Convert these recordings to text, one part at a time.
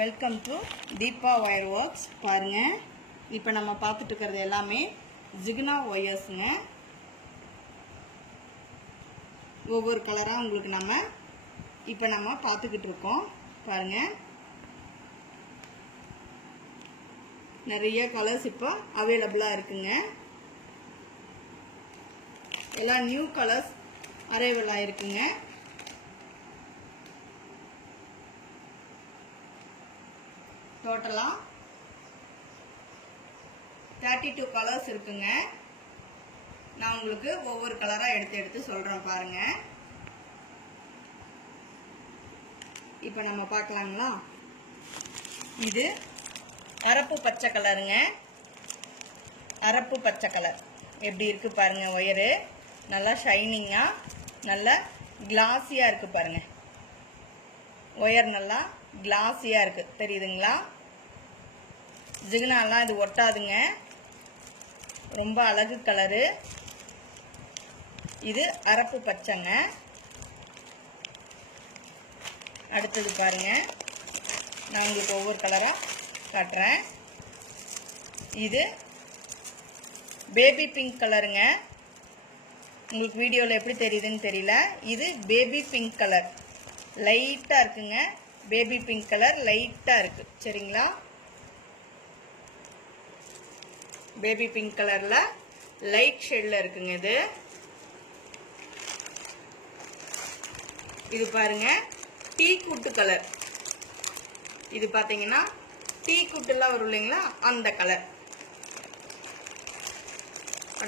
Welcome to Deepa wire works. பாருங்க, இப்போ நம்ம பார்த்துட்டு இருக்கிறது எல்லாமே ஜிகினா ஒயர்ஸுங்க. ஒவ்வொரு கலராக உங்களுக்கு நம்ம பார்த்துக்கிட்டு இருக்கோம். பாருங்க, நிறைய கலர்ஸ் இப்போ அவைலபிளாக இருக்குங்க. எல்லாம் நியூ கலர்ஸ் அரைவலாக இருக்குங்க. டோட்டலாக 32 கலர்ஸ் இருக்குங்க. நான் உங்களுக்கு ஒவ்வொரு கலராக எடுத்து சொல்கிறேன். பாருங்க, இப்போ நம்ம பார்க்கலாங்களா? இது அரப்பு பச்சை கலருங்க. அரப்பு பச்சை கலர் எப்படி இருக்கு பாருங்க. ஒயரு நல்லா ஷைனிங்காக நல்லா கிளாஸியாக இருக்கு பாருங்க. ஒயர் நல்லா கிளாஸியாக இருக்கு, தெரியுதுங்களா? ஜிகினாலாம் இது ஒட்டாதுங்க. ரொம்ப அழகு கலரு. இது அரப்பு பச்சைங்க. அடுத்தது பாருங்க, நான் உங்களுக்கு ஒவ்வொரு கலராக காட்டுறேன். இது பேபி பிங்க் கலருங்க. உங்களுக்கு வீடியோவில் எப்படி தெரியுதுன்னு தெரியல. இது பேபி பிங்க் கலர், லைட்டாக இருக்குங்க. பேபி பிங்க் கலர் லைட்டாக இருக்கு, சரிங்களா? பேபி பிங்க் கலர்ல லைட் ஷேட்ல இருக்குங்க. இது பாருங்க, டீ குட்டு கலர். இது பாத்தீங்கன்னா டீ குட்டுலாம் வரும் இல்லைங்களா, அந்த கலர்.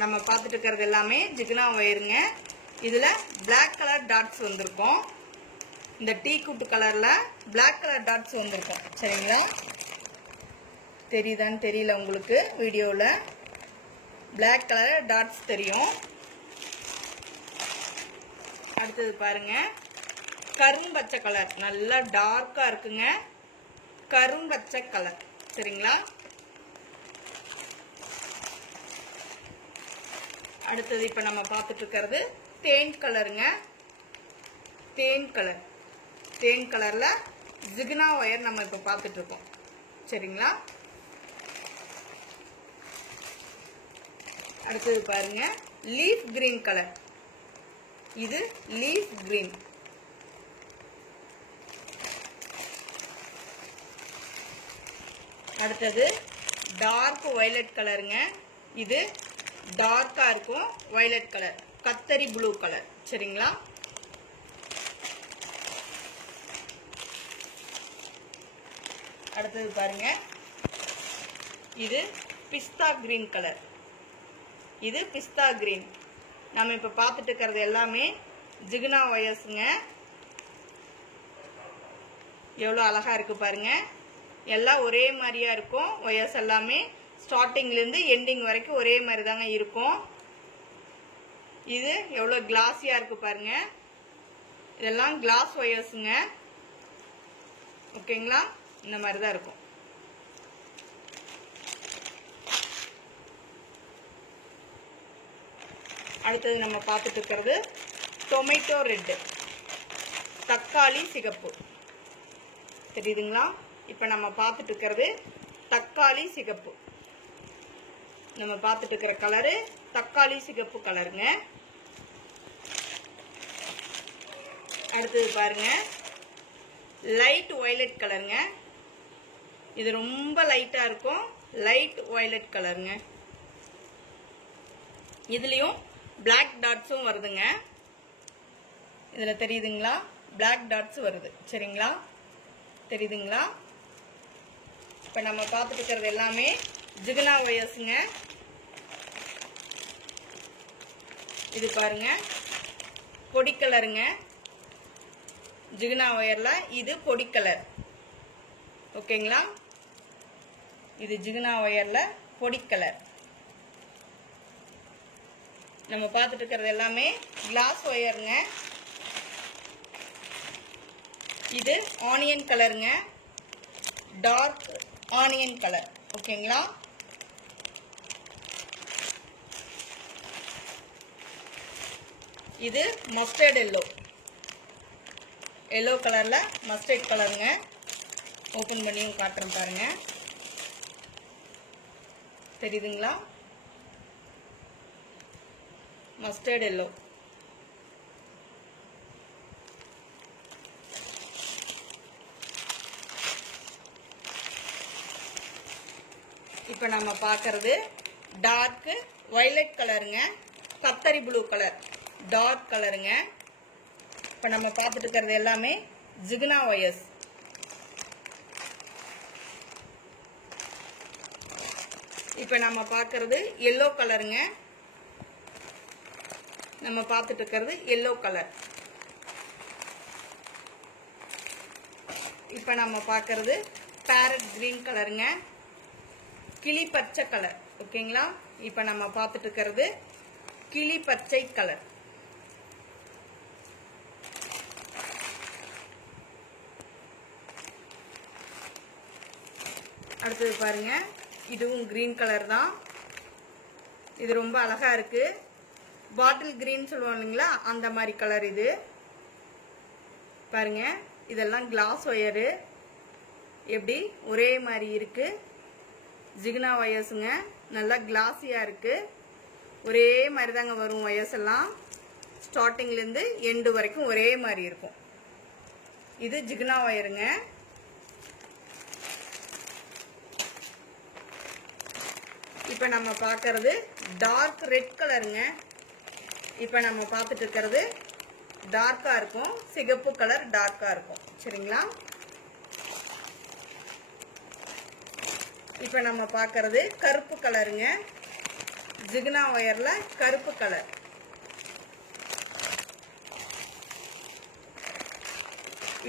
நம்ம பார்த்துட்டு இருக்கிறது எல்லாமே ஜிகினா ஒயருங்க. இதுல பிளாக் கலர் டாட்ஸ் வந்திருக்கும். இந்த டீ குட்டு கலர்ல பிளாக் கலர் டாட்ஸ் வந்திருக்கும், சரிங்களா? தெரியுதான்னு தெரியல உங்களுக்கு. வீடியோவில் பிளாக் கலர் டாட்ஸ் தெரியும். அடுத்தது பாருங்க, கரும்பச்சை கலர், நல்லா டார்க்கா இருக்குங்க. கரும்பச்சை கலர், சரிங்களா? அடுத்தது இப்ப நம்ம பார்த்துட்டு இருக்கிறது தேன் கலருங்க. தேன் கலர், தேன் கலர்ல ஜிகினா ஒயர் நம்ம இப்ப பார்த்துட்டு இருக்கோம், சரிங்களா? அடுத்தது பாருங்க, லீஃப் கிரீன் கலர். இது லீஃப் கிரீன். அடுத்தது டார்க் வயலட் கலருங்க. இது டார்க்கா இருக்கும் வயலட் கலர், கத்தரி ப்ளூ கலர், சரிங்களா? அடுத்தது பாருங்க, இது பிஸ்தா கிரீன் கலர். இது பிஸ்தா கிரீன். நம்ம இப்ப பார்த்துட்டு இருக்கிறது எல்லாமே ஜிகினா ஒயர்ஸுங்க. எவ்வளவு அழகா இருக்கு பாருங்க. எல்லாம் ஒரே மாதிரியா இருக்கும். ஒயர்ஸ் எல்லாமே ஸ்டார்டிங்ல இருந்து எண்டிங் வரைக்கும் ஒரே மாதிரி தாங்க இருக்கும். இது எவ்வளவு கிளாஸியா இருக்கு பாருங்க. இதெல்லாம் கிளாஸ் ஒயர்ஸுங்க, ஓகேங்களா? இந்த மாதிரி தான் இருக்கும். அடுத்தது நம்ம பார்த்துட்டு இருக்கிறது டொமேட்டோ ரெட், தக்காளி சிகப்பு, தெரியுதுங்களா? இப்ப நம்ம பார்த்துட்டு இருக்கிறது தக்காளி சிகப்பு. நம்ம பார்த்துட்டு இருக்கிற கலரு தக்காளி சிகப்பு கலருங்க. அடுத்தது பாருங்க, லைட் வயலட் கலருங்க. இது ரொம்ப லைட்டா இருக்கும், லைட் வயலட் கலருங்க. இதுலயும் பிளாக் டாட்ஸும் வருதுங்க. இதுல தெரியுதுங்களா? பிளாக் டாட்ஸ் வருது, சரிங்களா? தெரியுதுங்களா? இப்ப நம்ம பார்த்துட்டு இருக்கிறது எல்லாமே ஜிகினா ஒயர்ஸுங்க. இது பாருங்க, பொடி கலருங்க. ஜிகினா ஒயர்ல இது பொடி கலர், ஓகேங்களா? இது ஜிகினா ஒயர்ல பொடி கலர். நம்ம பார்த்துட்டு இருக்கிறது எல்லாமே கிளாஸ் ஒயருங்க. இது ஆனியன் கலருங்க, டார்க் ஆனியன் கலர், ஓகேங்களா? இது மஸ்டர்ட் எல்லோ, எல்லோ கலர்ல மஸ்டர்ட் கலருங்க. ஓப்பன் பண்ணியும் காட்டுறேன் பாருங்க. தெரியுதுங்களா? Mustard yellow. இப்போ நம்ம பார்க்கறது டார்க் வயலட் கலருங்க, கத்தரி ப்ளூ கலர், டார்க் கலருங்க. இப்போ நம்ம பார்த்துட்டு இருக்கிறது எல்லாமே ஜிகினா ஒயர்ஸ். இப்போ நம்ம பார்க்கறது எல்லோ கலருங்க. நம்ம பார்த்துட்டு இருக்கிறது எல்லோ கலர். இப்போ நம்ம பார்க்கறது பேரட் கிரீன் கலருங்க, கிளி பச்சை கலர். ஓகேங்களா? இப்போ நம்ம பார்த்துட்டு இருக்கிறது கிளி பச்சை கலர். அடுத்தது பாருங்க, இதுவும் கிரீன் கலர் தான். இது ரொம்ப அழகா இருக்கு. பாட்டில் கிரீன் சொல்லுவோம் இல்லைங்களா, அந்த மாதிரி கலர் இது. பாருங்க, இதெல்லாம் கிளாஸ் ஒயரு. எப்படி ஒரே மாதிரி இருக்கு. ஜிகினா ஒயர்ஸுங்க, நல்லா கிளாஸியா இருக்கு. ஒரே மாதிரி தாங்க வரும் ஒயர்ஸ் எல்லாம். ஸ்டார்டிங்லேருந்து எண்டு வரைக்கும் ஒரே மாதிரி இருக்கும். இது ஜிகினா ஒயருங்க. இப்போ நம்ம பார்க்கறது டார்க் ரெட் கலருங்க. இப்போ நம்ம பார்த்துட்டு இருக்கிறது டார்க்கா இருக்கும், சிகப்பு கலர் டார்க்கா இருக்கும். சரிங்களா? இப்போ நம்ம பார்க்கறது கருப்பு கலருங்க, ஜிகினா ஒயர்ல கருப்பு கலர்.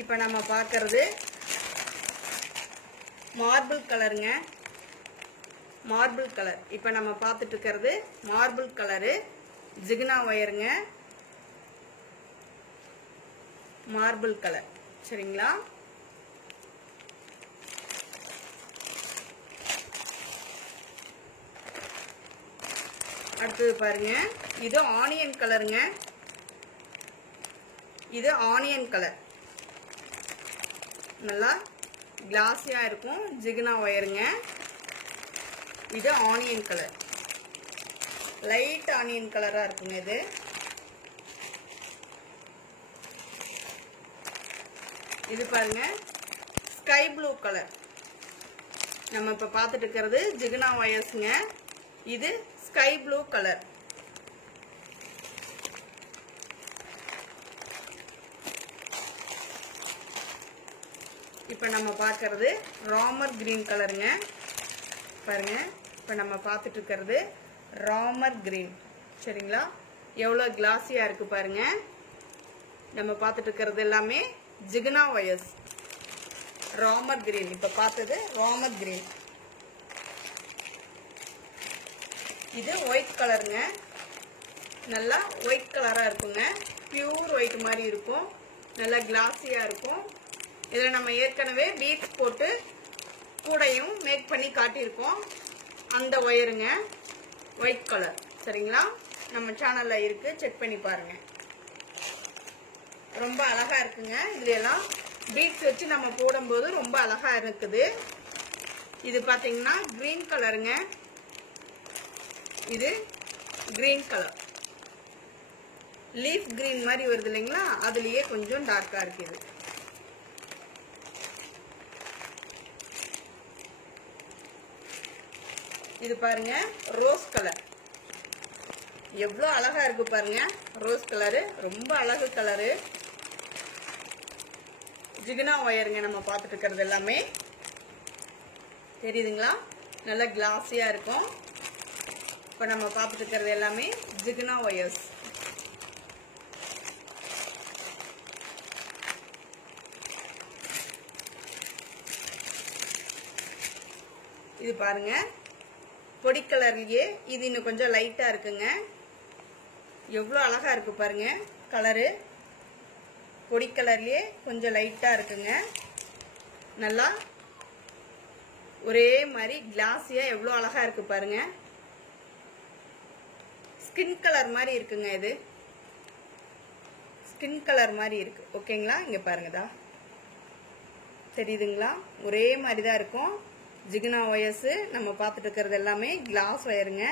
இப்போ நம்ம பார்க்கறது மார்பிள் கலருங்க, மார்பிள் கலர். இப்போ நம்ம பார்த்துட்டு இருக்கிறது மார்பிள் கலரு, ஜிகினா ஒயருங்க, மார்பிள் கலர். சரிங்களா? அடுத்தது பாருங்க, இது ஆனியன் கலருங்க. இது ஆனியன் கலர், நல்லா கிளாஸியா இருக்கும், ஜிகினா ஒயருங்க. இது ஆனியன் கலர், லைட் ஆனியன் கலரா இருக்குங்க இது. இது பாருங்க ஸ்கை ப்ளூ கலர். நம்ம இப்ப பார்த்துட்டு இருக்கிறது ஜிகினா ஒயர்ஸ்ங்க. இது ஸ்கை ப்ளூ கலர். இப்ப நம்ம பார்க்கறது ராமர் கிரீன் கலருங்க. பாருங்க, இப்ப நம்ம பார்த்துட்டு இருக்கிறது ராமர் கிரீன். சரிங்களா? எவ்வளவு கிளாஸியா இருக்கு பாருங்க. நம்ம பார்த்துட்டு இருக்கிறது எல்லாமே ஜிகினா ஒயர்ஸ். ராமர் கிரீன். இப்ப பார்த்தது ராமர் கிரீன். இது ஒயிட் கலருங்க, நல்லா ஒயிட் கலரா இருக்குங்க. பியூர் ஒயிட் மாதிரி இருக்கும், நல்லா கிளாஸியா இருக்கும். இதுல நம்ம ஏற்கனவே பீட்ஸ் போட்டு கூடையும் மேக் பண்ணி காட்டியிருக்கோம். அந்த ஒயருங்க, ஒயிட் கலர். சரிங்களா? நம்ம சேனல்ல இருக்கு, செக் பண்ணி பாருங்க. ரொம்ப அழகா இருக்குங்க. இதுல எல்லாம் பீட்ஸ் வச்சு நம்ம போடும்போது ரொம்ப அழகா இருக்குது. இது பாத்தீங்கன்னா கிரீன் கலருங்க. இது கிரீன் கலர், லீஃப் கிரீன் மாதிரி வருது இல்லைங்களா, அதுலயே கொஞ்சம் டார்க்கா இருக்கு இது. இது பாருங்க ரோஸ் கலர், எவ்வளவு அழகா இருக்கு பாருங்க. ரோஸ் கலரு ரொம்ப அழகு கலரு. ஜிகினா ஒயருங்க. நம்ம பார்த்துட்டு இருக்கிறது எல்லாமே தெரியுதுங்களா, நல்ல கிளாஸியா இருக்கும். இப்ப நம்ம பார்த்துட்டு இருக்கிறது எல்லாமே ஜிகினா ஒயர்ஸ். இது பாருங்க பொடி கலர்லயே இது இன்னும் கொஞ்சம் லைட்டா இருக்குங்க. எவ்வளவு அழகா இருக்கு பாருங்க கலரு. பொடி கலர்லயே கொஞ்சம் லைட்டா இருக்குங்க. நல்லா ஒரே மாதிரி கிளாஸியா எவ்வளவு அழகா இருக்கு பாருங்க. ஸ்கின் கலர் மாதிரி இருக்குங்க. இது ஸ்கின் கலர் மாதிரி இருக்கு. ஓகேங்களா? இங்க பாருங்கதா, தெரியுதுங்களா? ஒரே மாதிரி தான் இருக்கும். ஜிகினா ஒயர்ஸ் நம்ம பார்த்துட்டு இருக்கிறது எல்லாமே கிளாஸ் ஒயருங்க.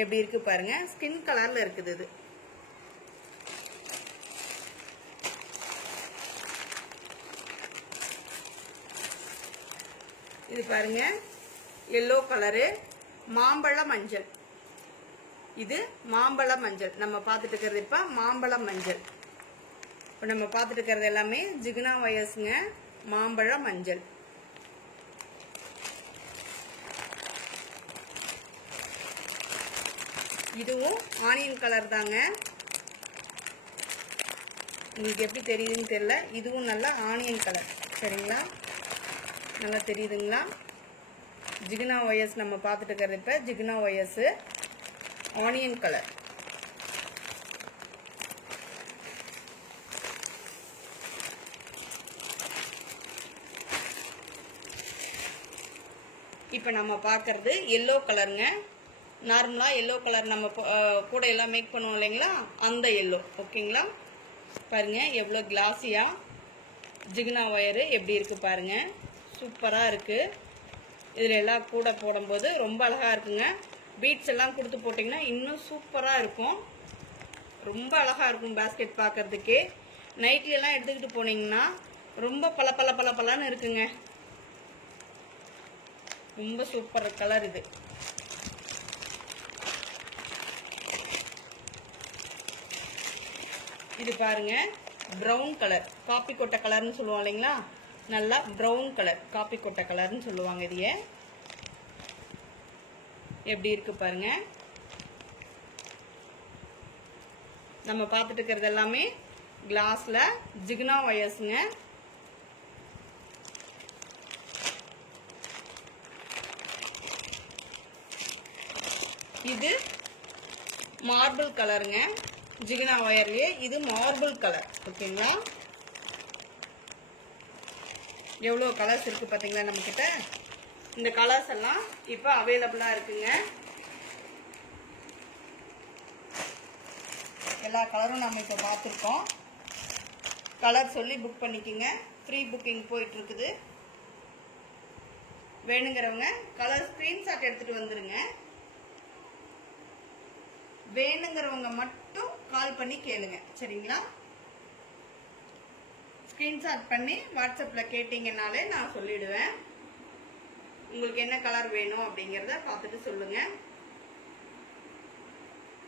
எப்படி இருக்கு பாருங்க. ஸ்கின் கலர்ல இருக்குது இது. இது பாருங்க எல்லோ கலரு, மாம்பழ மஞ்சள். இது மாம்பழ மஞ்சள். நம்ம பார்த்துட்டு இருக்கிறது இப்ப மாம்பழ மஞ்சள். இப்போ நம்ம பார்த்துட்டு இருக்கிறது எல்லாமே ஜிகினா ஒயர்ஸ்ங்க. மாம்பழ மஞ்சள். இதுவும் ஆனியன் கலர் தாங்க. உங்களுக்கு எப்படி தெரியுதுன்னு தெரியல. இதுவும் நல்லா ஆனியன் கலர். சரிங்களா? நல்லா தெரியுதுங்களா? ஜிகினா ஒயர்ஸ் நம்ம பார்த்துட்டு இருக்கிறது இப்ப ஜிகினா ஒயர்ஸ் ஆனியன் கலர். இப்ப நம்ம பார்க்கறது எல்லோ கலருங்க. நார்மலா எல்லோ கலர் நம்ம கூட எல்லாம் மேக் பண்ணுவோம் இல்லைங்களா? அந்த எல்லோ. ஓகேங்களா? பாருங்க எவ்வளவு கிளாஸியா ஜிகினா ஒயரு எப்படி இருக்கு பாருங்க. சூப்பரா இருக்கு. இதுல எல்லாம் கூட போடும்போது ரொம்ப அழகா இருக்குங்க. பீட்ஸ் எல்லாம் கொடுத்து போட்டிங்கன்னா இன்னும் சூப்பரா இருக்கும். ரொம்ப அழகா இருக்கும் பாஸ்கெட் பார்க்கறதுக்கே. நைட்ல எல்லாம் எடுத்துக்கிட்டு போனீங்கன்னா ரொம்ப பல பல பல பலன்னு இருக்குங்க. ரொம்ப சூப்பர் கலர் இது. இது பாருங்க பிரவுன் கலர், காப்பி கொட்டை கலர்னு சொல்லுவோம் இல்லைங்களா? நல்லா பிரவுன் கலர், காப்பி கொட்டை கலர்னு சொல்லுவாங்க. இதைய எப்படி இருக்கு பாருங்க. நம்ம பார்த்துட்டு இருக்கிறது எல்லாமே கிளாஸ்ல ஜிகினா ஒயர்ஸ்ங்க. இது மார்பிள் கலருங்க. ஜிகினா ஒயர்லயே இது மார்பிள் கலர். ஓகேங்களா? எவ்வளவு கலர்ஸ் இருக்கு பாத்தீங்களா நம்ம கிட்ட. இந்த கலர்ஸ் எல்லாம் இப்ப அவைலபிளா இருக்குங்க. எல்லா கலரும் நம்ம இப்ப பார்த்துருக்கோம். கலர் சொல்லி புக் பண்ணிக்கோங்க. ஃப்ரீ புக்கிங் போயிட்டு இருக்குது. வேணுங்கிறவங்க கலர் ஸ்கிரீன்ஷாட் எடுத்துட்டு வந்துருங்க. வேணுங்கிறவங்க மட்டும் கால் பண்ணி கேளுங்க. சரிங்களா? ஸ்கிரீன்ஷாட் பண்ணி வாட்ஸ்அப்ல கேட்டீங்கன்னாலே நான் சொல்லிடுவேன். உங்களுக்கு என்ன கலர் வேணும் அப்படிங்கறத பார்த்துட்டு சொல்லுங்க.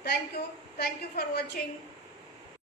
Thank you for watching.